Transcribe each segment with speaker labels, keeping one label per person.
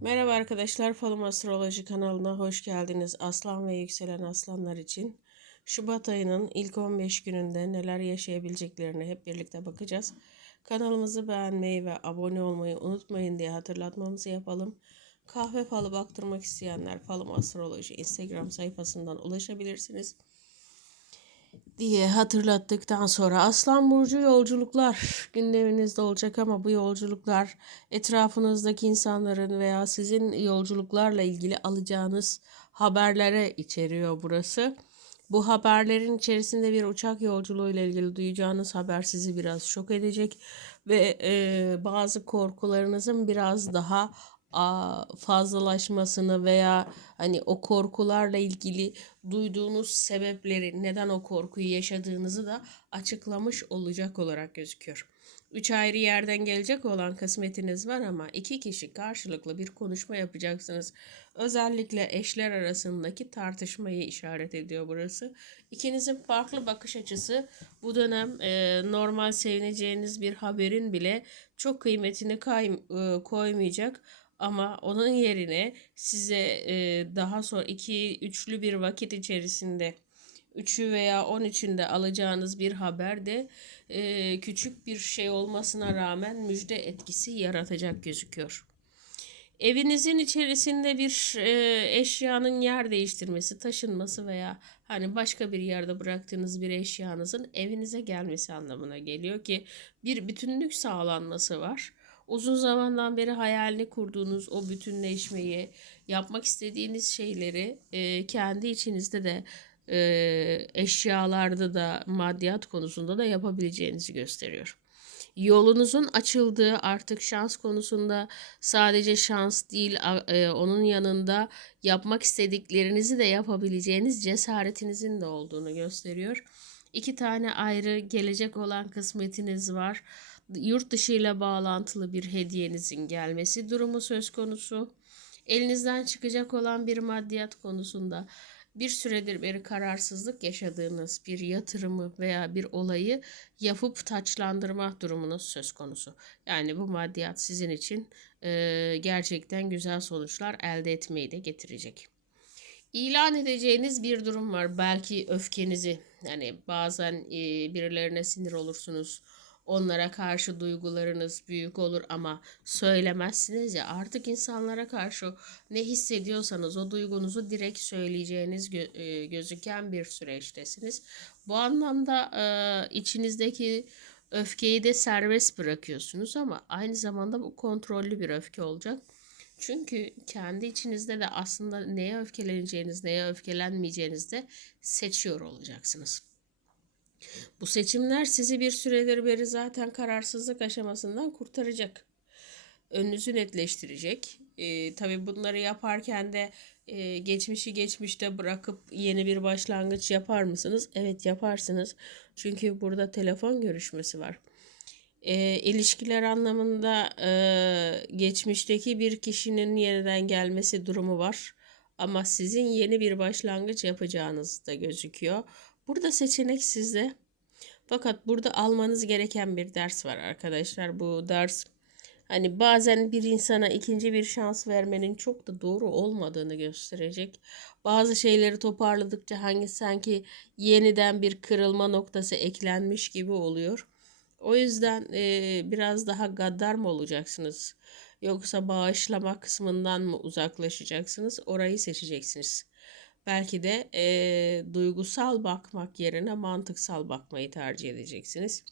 Speaker 1: Merhaba arkadaşlar, Falım Astroloji kanalına hoş geldiniz. Aslan ve yükselen aslanlar için Şubat ayının ilk 15 gününde neler yaşayabileceklerine hep birlikte bakacağız. Kanalımızı beğenmeyi ve abone olmayı unutmayın diye hatırlatmamızı yapalım. Kahve falı baktırmak isteyenler Falım Astroloji Instagram sayfasından ulaşabilirsiniz diye hatırlattıktan sonra Aslan Burcu yolculuklar gündeminizde olacak ama bu yolculuklar etrafınızdaki insanların veya sizin yolculuklarla ilgili alacağınız haberlere içeriyor burası. Bu haberlerin içerisinde bir uçak yolculuğu ile ilgili duyacağınız haber sizi biraz şok edecek ve e, bazı korkularınızın biraz daha fazlalaşmasını veya hani o korkularla ilgili duyduğunuz sebepleri, neden o korkuyu yaşadığınızı da açıklamış olacak olarak gözüküyor. Üç ayrı yerden gelecek olan kısmetiniz var ama iki kişi karşılıklı bir konuşma yapacaksınız. Özellikle eşler arasındaki tartışmayı işaret ediyor burası. İkinizin farklı bakış açısı bu dönem e, normal sevineceğiniz bir haberin bile çok kıymetini kay, e, koymayacak ama onun yerine size e, daha sonra iki üçlü bir vakit içerisinde üçü veya on içinde alacağınız bir haber de e, küçük bir şey olmasına rağmen müjde etkisi yaratacak gözüküyor. Evinizin içerisinde bir e, eşyanın yer değiştirmesi, taşınması veya hani başka bir yerde bıraktığınız bir eşyanızın evinize gelmesi anlamına geliyor ki bir bütünlük sağlanması var uzun zamandan beri hayalini kurduğunuz o bütünleşmeyi, yapmak istediğiniz şeyleri e, kendi içinizde de e, eşyalarda da maddiyat konusunda da yapabileceğinizi gösteriyor. Yolunuzun açıldığı artık şans konusunda sadece şans değil e, onun yanında yapmak istediklerinizi de yapabileceğiniz cesaretinizin de olduğunu gösteriyor. İki tane ayrı gelecek olan kısmetiniz var yurt dışı ile bağlantılı bir hediyenizin gelmesi durumu söz konusu. Elinizden çıkacak olan bir maddiyat konusunda bir süredir bir kararsızlık yaşadığınız bir yatırımı veya bir olayı yapıp taçlandırma durumunuz söz konusu. Yani bu maddiyat sizin için e, gerçekten güzel sonuçlar elde etmeyi de getirecek. İlan edeceğiniz bir durum var. Belki öfkenizi, yani bazen e, birilerine sinir olursunuz Onlara karşı duygularınız büyük olur ama söylemezsiniz ya artık insanlara karşı ne hissediyorsanız o duygunuzu direkt söyleyeceğiniz e, gözüken bir süreçtesiniz. Bu anlamda e, içinizdeki öfkeyi de serbest bırakıyorsunuz ama aynı zamanda bu kontrollü bir öfke olacak. Çünkü kendi içinizde de aslında neye öfkeleneceğiniz, neye öfkelenmeyeceğinizi de seçiyor olacaksınız. Bu seçimler sizi bir süredir beri zaten kararsızlık aşamasından kurtaracak. Önünüzü netleştirecek. E, tabii bunları yaparken de e, geçmişi geçmişte bırakıp yeni bir başlangıç yapar mısınız? Evet yaparsınız. Çünkü burada telefon görüşmesi var. E, ilişkiler anlamında e, geçmişteki bir kişinin yeniden gelmesi durumu var. Ama sizin yeni bir başlangıç yapacağınız da gözüküyor. Burada seçenek sizde. Fakat burada almanız gereken bir ders var arkadaşlar. Bu ders hani bazen bir insana ikinci bir şans vermenin çok da doğru olmadığını gösterecek. Bazı şeyleri toparladıkça hangi sanki yeniden bir kırılma noktası eklenmiş gibi oluyor. O yüzden e, biraz daha gaddar mı olacaksınız? Yoksa bağışlama kısmından mı uzaklaşacaksınız? Orayı seçeceksiniz. Belki de e, duygusal bakmak yerine mantıksal bakmayı tercih edeceksiniz.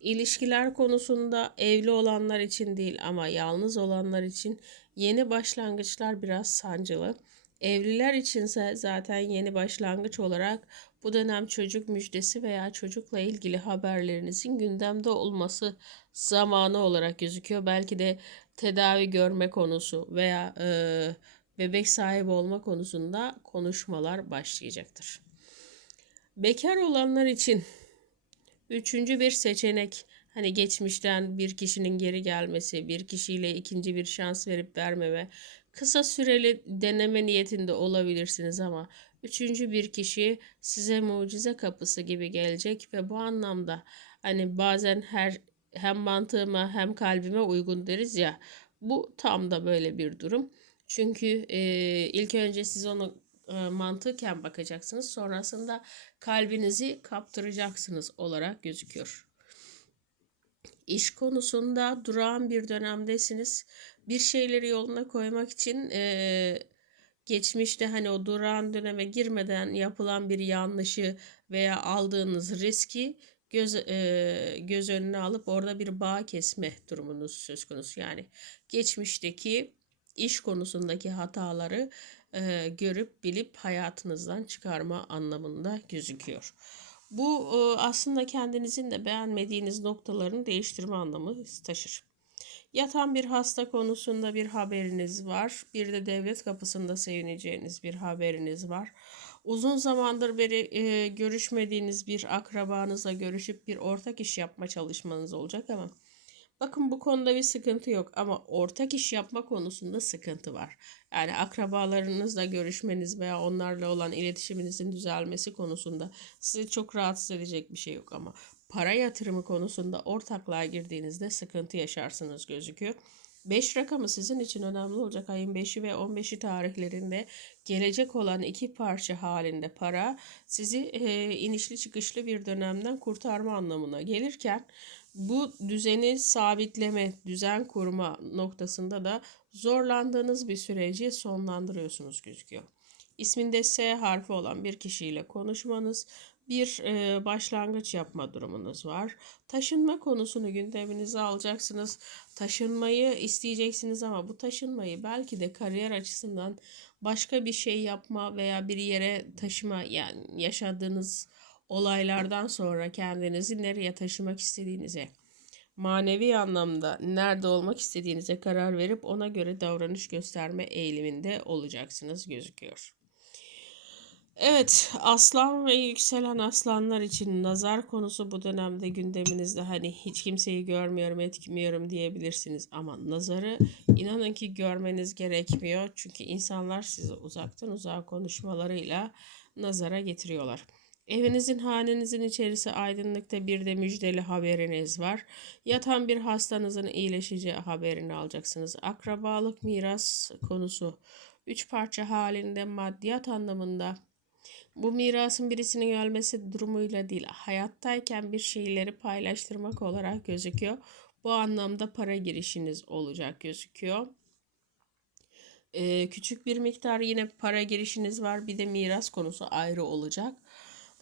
Speaker 1: İlişkiler konusunda evli olanlar için değil ama yalnız olanlar için yeni başlangıçlar biraz sancılı. Evliler içinse zaten yeni başlangıç olarak bu dönem çocuk müjdesi veya çocukla ilgili haberlerinizin gündemde olması zamanı olarak gözüküyor. Belki de tedavi görme konusu veya e, bebek sahibi olma konusunda konuşmalar başlayacaktır. Bekar olanlar için üçüncü bir seçenek hani geçmişten bir kişinin geri gelmesi, bir kişiyle ikinci bir şans verip vermeme, kısa süreli deneme niyetinde olabilirsiniz ama üçüncü bir kişi size mucize kapısı gibi gelecek ve bu anlamda hani bazen her hem mantığıma hem kalbime uygun deriz ya Bu tam da böyle bir durum. Çünkü e, ilk önce siz onu e, mantıken bakacaksınız. Sonrasında kalbinizi kaptıracaksınız olarak gözüküyor. İş konusunda durağan bir dönemdesiniz. Bir şeyleri yoluna koymak için e, geçmişte hani o durağan döneme girmeden yapılan bir yanlışı veya aldığınız riski göz e, göz önüne alıp orada bir bağ kesme durumunuz söz konusu. Yani geçmişteki iş konusundaki hataları e, görüp bilip hayatınızdan çıkarma anlamında gözüküyor. Bu e, aslında kendinizin de beğenmediğiniz noktalarını değiştirme anlamı taşır. Yatan bir hasta konusunda bir haberiniz var. Bir de devlet kapısında sevineceğiniz bir haberiniz var. Uzun zamandır beri e, görüşmediğiniz bir akrabanızla görüşüp bir ortak iş yapma çalışmanız olacak ama bakın bu konuda bir sıkıntı yok ama ortak iş yapma konusunda sıkıntı var. Yani akrabalarınızla görüşmeniz veya onlarla olan iletişiminizin düzelmesi konusunda sizi çok rahatsız edecek bir şey yok ama para yatırımı konusunda ortaklığa girdiğinizde sıkıntı yaşarsınız gözüküyor. 5 rakamı sizin için önemli olacak. Ayın 5'i ve 15'i tarihlerinde gelecek olan iki parça halinde para sizi e, inişli çıkışlı bir dönemden kurtarma anlamına gelirken bu düzeni sabitleme, düzen kurma noktasında da zorlandığınız bir süreci sonlandırıyorsunuz gözüküyor. İsminde S harfi olan bir kişiyle konuşmanız bir e, başlangıç yapma durumunuz var. Taşınma konusunu gündeminize alacaksınız. Taşınmayı isteyeceksiniz ama bu taşınmayı belki de kariyer açısından başka bir şey yapma veya bir yere taşıma yani yaşadığınız olaylardan sonra kendinizi nereye taşımak istediğinize manevi anlamda nerede olmak istediğinize karar verip ona göre davranış gösterme eğiliminde olacaksınız gözüküyor. Evet, aslan ve yükselen aslanlar için nazar konusu bu dönemde gündeminizde hani hiç kimseyi görmüyorum, etmiyorum diyebilirsiniz ama nazarı inanın ki görmeniz gerekmiyor. Çünkü insanlar sizi uzaktan uzağa konuşmalarıyla nazara getiriyorlar. Evinizin hanenizin içerisi aydınlıkta bir de müjdeli haberiniz var. Yatan bir hastanızın iyileşeceği haberini alacaksınız. Akrabalık miras konusu üç parça halinde maddiyat anlamında bu mirasın birisinin ölmesi durumuyla değil, hayattayken bir şeyleri paylaştırmak olarak gözüküyor. Bu anlamda para girişiniz olacak gözüküyor. Ee, küçük bir miktar yine para girişiniz var. Bir de miras konusu ayrı olacak.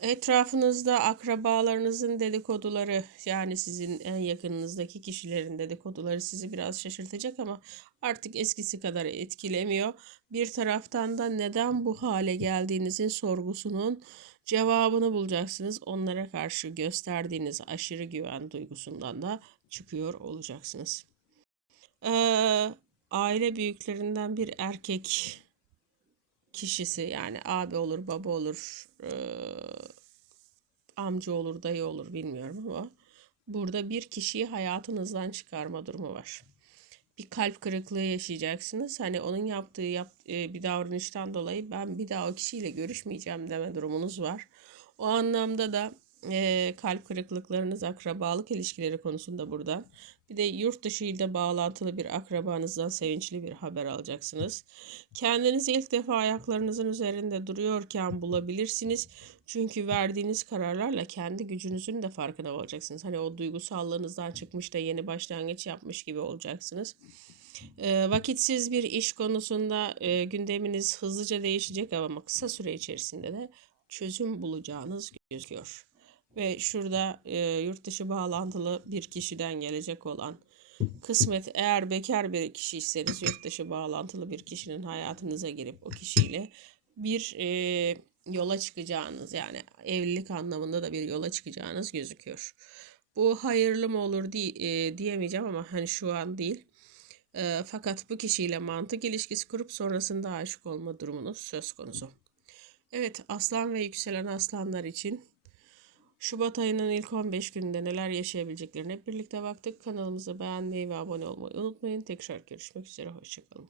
Speaker 1: Etrafınızda akrabalarınızın dedikoduları yani sizin en yakınınızdaki kişilerin dedikoduları sizi biraz şaşırtacak ama artık eskisi kadar etkilemiyor. Bir taraftan da neden bu hale geldiğinizin sorgusunun cevabını bulacaksınız. Onlara karşı gösterdiğiniz aşırı güven duygusundan da çıkıyor olacaksınız. Ee, aile büyüklerinden bir erkek kişisi yani abi olur, baba olur, e, amca olur, dayı olur bilmiyorum ama burada bir kişiyi hayatınızdan çıkarma durumu var. Bir kalp kırıklığı yaşayacaksınız. Hani onun yaptığı yap, e, bir davranıştan dolayı ben bir daha o kişiyle görüşmeyeceğim deme durumunuz var. O anlamda da e, kalp kırıklıklarınız, akrabalık ilişkileri konusunda burada. Bir de yurt dışı ilde bağlantılı bir akrabanızdan sevinçli bir haber alacaksınız. Kendinizi ilk defa ayaklarınızın üzerinde duruyorken bulabilirsiniz. Çünkü verdiğiniz kararlarla kendi gücünüzün de farkına olacaksınız. Hani o duygusallığınızdan çıkmış da yeni başlangıç yapmış gibi olacaksınız. E, vakitsiz bir iş konusunda e, gündeminiz hızlıca değişecek ama kısa süre içerisinde de çözüm bulacağınız gözüküyor. Ve şurada e, yurt dışı bağlantılı bir kişiden gelecek olan kısmet eğer bekar bir kişiyseniz yurt dışı bağlantılı bir kişinin hayatınıza girip o kişiyle bir e, yola çıkacağınız yani evlilik anlamında da bir yola çıkacağınız gözüküyor. Bu hayırlı mı olur diye, e, diyemeyeceğim ama hani şu an değil. E, fakat bu kişiyle mantık ilişkisi kurup sonrasında aşık olma durumunuz söz konusu. Evet aslan ve yükselen aslanlar için Şubat ayının ilk 15 gününde neler yaşayabileceklerine hep birlikte baktık. Kanalımızı beğenmeyi ve abone olmayı unutmayın. Tekrar görüşmek üzere. Hoşçakalın.